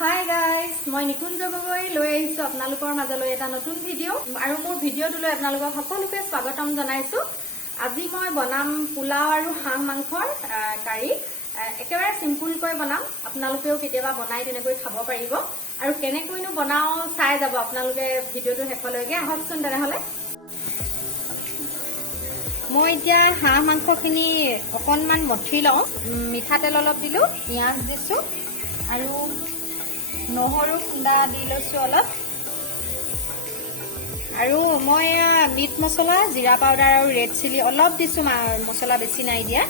Hi guys, মই নিকুঞ্জ গগৈ লৈ আহিছো আপোনালোকৰ মাজলৈ এটা নতুন ভিডিও আৰু মোৰ ভিডিওটোলৈ আপোনালোকক সকলোকে স্বাগতম জনাইছো। আজি মই বনাম পোলাও আৰু হাঁহ মাংসৰ কাৰী। একেবাৰে সিম্পল কৈ বনাম, আপোনালোকেও কেতিয়াবা বনাই তেনেকৈ খাব পাৰিব আৰু কেনেকৈনো বনাও চাই যাব আপোনালোকে ভিডিওটো শেষলৈকে। আহকচোন তেনেহলে। মই এতিয়া হাঁহ মাংসখিনি অকণমান মঠি লওঁ। মিঠাতেল অলপ দিলো, পিঁয়াজ দিছো আৰু নহৰু খুন্দা দি লৈছো অলপ, আৰু মই মিট মছলা, জিৰা পাউডাৰ আৰু ৰেড চিলি অলপ দিছো, মছলা বেছি নাই দিয়া।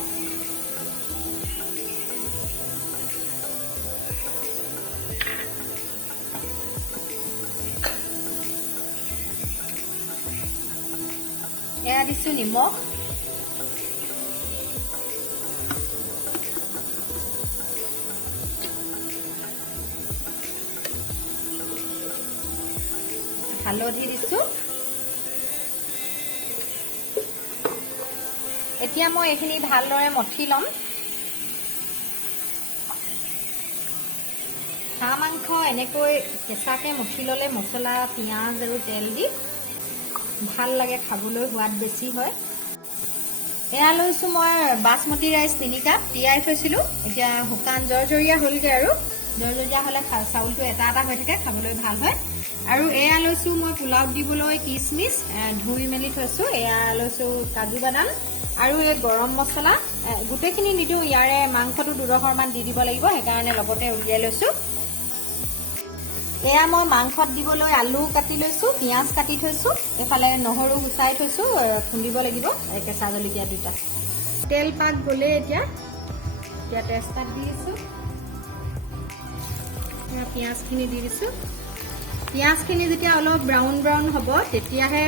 এয়া দিছো নিমখ, হালধি দিছো। এতিয়া মই এইখিনি ভালদৰে মঠি লম। হাঁহ মাংস এনেকৈ কেঁচাকে মঠি ললে মছলা, পিঁয়াজ আৰু তেল দি ভাল লাগে, খাবলৈ সোৱাদ বেছি হয়। এয়া লৈছো মই বাসমতি ৰাইচ 3 কাপ তিয়াই থৈছিলো। এতিয়া শুকান জৰজৰীয়া হলগে, আৰু জৰজৰীয়া হলে চাউলটো এটা এটা হৈ থাকে, খাবলৈ ভাল হয়। আৰু এয়া লৈছো মই পোলাওত দিবলৈ কিচমিচ ধুই মেলি থৈছো। এয়া লৈছো কাজু বাদাম আৰু এই গৰম মছলা, গোটেইখিনি নিদিওঁ, ইয়াৰে মাংসটো দুডোখৰমান দি দিব লাগিব, সেইকাৰণে লগতে উলিয়াই লৈছো। এয়া মই মাংসত দিবলৈ আলু কাটি লৈছো, পিঁয়াজ কাটি থৈছো, এইফালে নহৰু গুচাই থৈছো, খুন্দিব লাগিব কেঁচা জলকীয়া 2টা। তেল পাক গলে এতিয়া তেজপাত দি দিছো, পিঁয়াজখিনি দি দিছো। পিঁয়াজখিনি যেতিয়া অলপ ব্ৰাউন ব্ৰাউন হ'ব তেতিয়াহে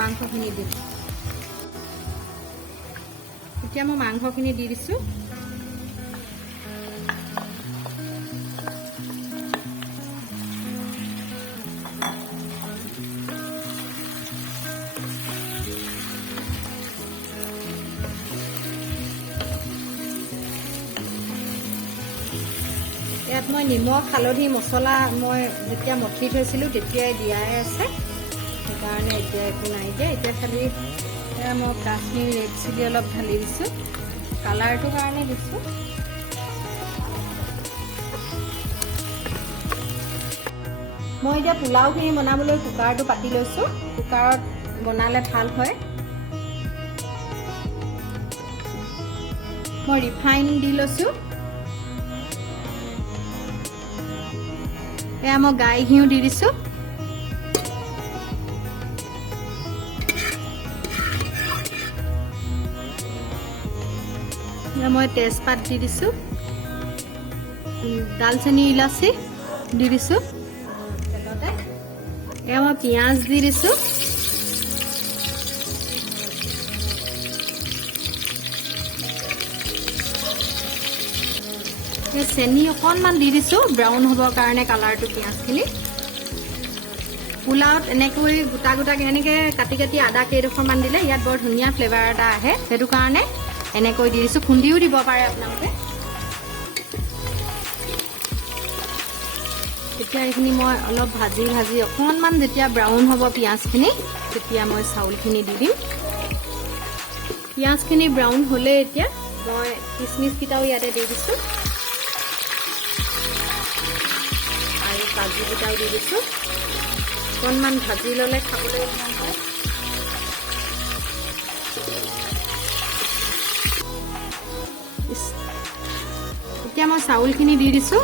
মাংসখিনি দিম। এতিয়া মই মাংসখিনি দি দিছো। ইয়াত মই নিমখ, হালধি, মছলা মই যেতিয়া মঠি থৈছিলো তেতিয়াই দিয়াই আছে, সেইকাৰণে এতিয়া একো নাই দিয়া। এতিয়া খালি মই কাশ্মীৰ ৰেড চিলি অলপ ঢালি দিছো, কালাৰটোৰ কাৰণে দিছো। মই এতিয়া পোলাওখিনি বনাবলৈ কুকাৰটো পাতি লৈছো। কুকাৰত বনালে ভাল হয়। মই ৰিফাইন দি লৈছো। এয়া মই গাই ঘিউ দি দিছো। মই তেজপাত দি দিছো, দালচেনি, ইলাচি দি দিছো। এয়া মই পিঁয়াজ দি দিছো। চেনি অকণমান দি দিছো ব্ৰাউন হ'বৰ কাৰণে, কালাৰটো পিঁয়াজখিনি। পোলাওত এনেকৈ গোটা গোটাকে এনেকে কাটি কাটি আদা কেইডোখৰমান দিলে ইয়াত বৰ ধুনীয়া ফ্লেভাৰ এটা আহে, সেইটো কাৰণে এনেকৈ দি দিছো। খুন্দিও দিব পাৰে আপোনালোকে। এতিয়া এইখিনি মই অলপ ভাজি ভাজি অকণমান যেতিয়া ব্ৰাউন হ'ব পিঁয়াজখিনি, তেতিয়া মই চাউলখিনি দি দিম। পিঁয়াজখিনি ব্ৰাউন হ'লে এতিয়া মই কিচমিচকেইটাও ইয়াতে দি দিছো আৰু কাজুকেইটাও দি দিছো। অকণমান ভাজি ল'লে খাবলৈ ভাল হয়। এতিয়া মই চাউলখিনি দি দিছো।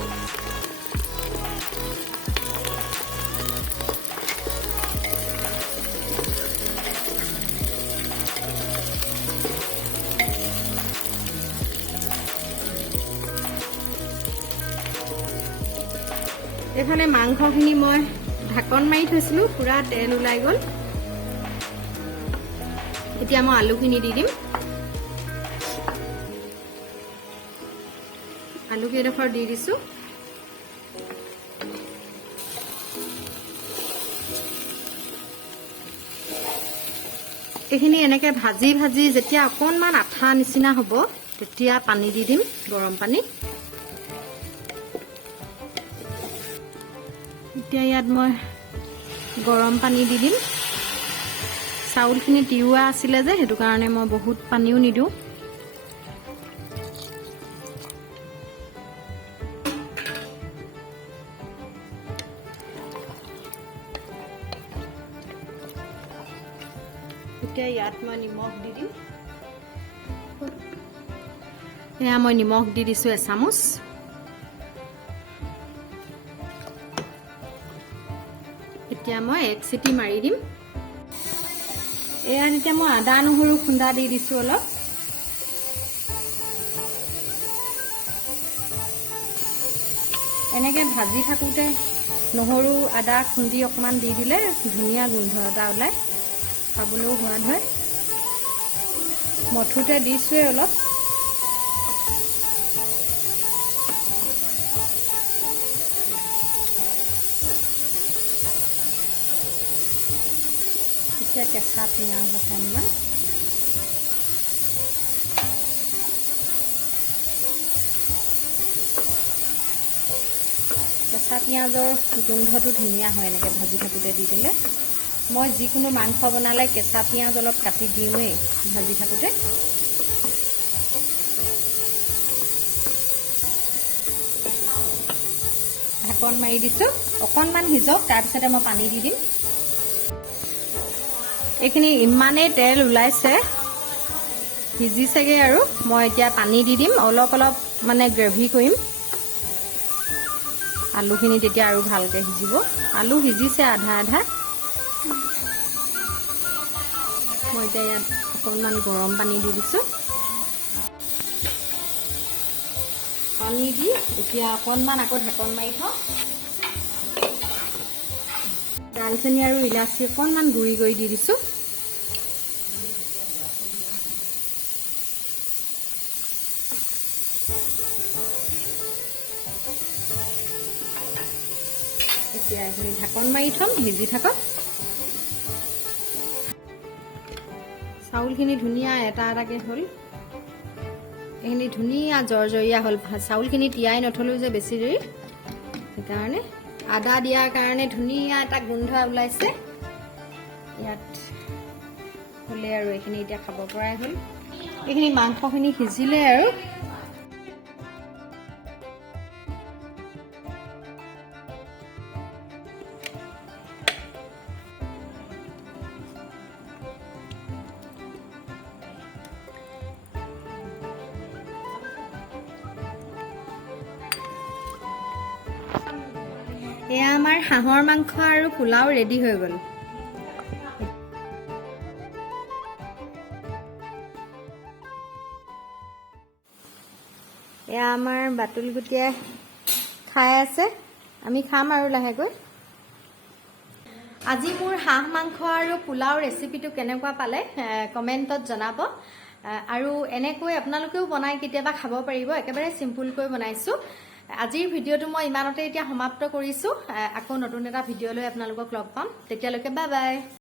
এইফালে মাংসখিনি মই ঢাকন মাৰি থৈছিলো, পুৰা তেল ওলাই গ'ল। এতিয়া মই আলুখিনি দি দিম। আলু কেইডোখৰ দি দিছো। এইখিনি এনেকে ভাজি ভাজি যেতিয়া অকণমান আঠা নিচিনা হ'ব তেতিয়া পানী দি দিম, গৰম পানী। এতিয়া ইয়াত মই গৰম পানী দি দিম। চাউলখিনি তিওৱা আছিলে যে সেইটো কাৰণে মই বহুত পানীও নিদিওঁ। এতিয়া ইয়াত মই নিমখ দি দিম। এয়া মই নিমখ দি দিছোঁ এচামুচ। এতিয়া মই 1 চিটি মাৰি দিম। এয়া এতিয়া মই আদা নহৰু খুন্দা দি দিছোঁ অলপ। এনেকৈ ভাজি থাকোঁতে নহৰু আদা খুন্দি অকণমান দি দিলে ধুনীয়া গোন্ধ এটা ওলায়, খাবলৈও সোৱাদ হয়। মঠুতে দিছোঁৱে অলপ। এতিয়া কেঁচা পিঁয়াজ অকণমান, কেঁচা পিঁয়াজৰ গোন্ধটো ধুনীয়া হয় এনেকৈ ভাজি থাকোঁতে দি দিলে। মই যিকোনো মাংস বনালে কেঁচা পিঁয়াজ অলপ কাটি দিওঁৱেই ভাজি থাকোঁতে। ঢাকন মাৰি দিছোঁ, অকণমান সিজক, তাৰপিছতে মই পানী দি দিম। এইখিনি ইমানেই তেল ওলাইছে, সিজিছেগৈ আৰু মই এতিয়া পানী দি দিম। অলপ অলপ মানে গ্ৰেভি কৰিম। আলুখিনি তেতিয়া আৰু ভালকৈ সিজিব। আলু সিজিছে আধা আধা। মই এতিয়া ইয়াত অকণমান গৰম পানী দি দিছোঁ। পানী দি এতিয়া অকণমান আকৌ ঢাকন মাৰি থওঁ। দালচেনি আৰু ইলাচি অকণমান গুড়ি কৰি দি দিছোঁ। এতিয়া এইখিনি ঢাকন মাৰি থ'ম, সিজি থাকক। চাউলখিনি ধুনীয়া এটা এটাকৈ হ'ল। এইখিনি ধুনীয়া জৰজৰীয়া হ'ল। চাউলখিনি তিয়াই নথলোঁ যে বেছি দেৰি, সেইকাৰণে। আদা দিয়াৰ কাৰণে ধুনীয়া এটা গোন্ধ ওলাইছে। ইয়াত হ'লে আৰু এইখিনি এতিয়া খাব পৰাই হ'ল। এইখিনি মাংসখিনি সিজিলে আৰু। এয়া আমাৰ হাঁহৰ মাংস আৰু পোলাও ৰেডি হৈ গ'ল। এয়া আমাৰ বাতুল গুটিয়ে খাই আছে, আমি খাম আৰু লাহেকৈ। আজি মোৰ হাঁহ মাংস আৰু পোলাও ৰেচিপিটো কেনেকুৱা পালে কমেণ্টত জনাব। আৰু এনেকৈ আপোনালোকেও বনাই কেতিয়াবা খাব পাৰিব। একেবাৰে চিম্পুলকৈ বনাইছোঁ। আজিৰ ভিডিঅ'টো মই ইমানতে এতিয়া সমাপ্ত কৰিছোঁ। আকৌ নতুন এটা ভিডিঅ' লৈ আপোনালোকক লগ পাম। তেতিয়ালৈকে বাই বাই।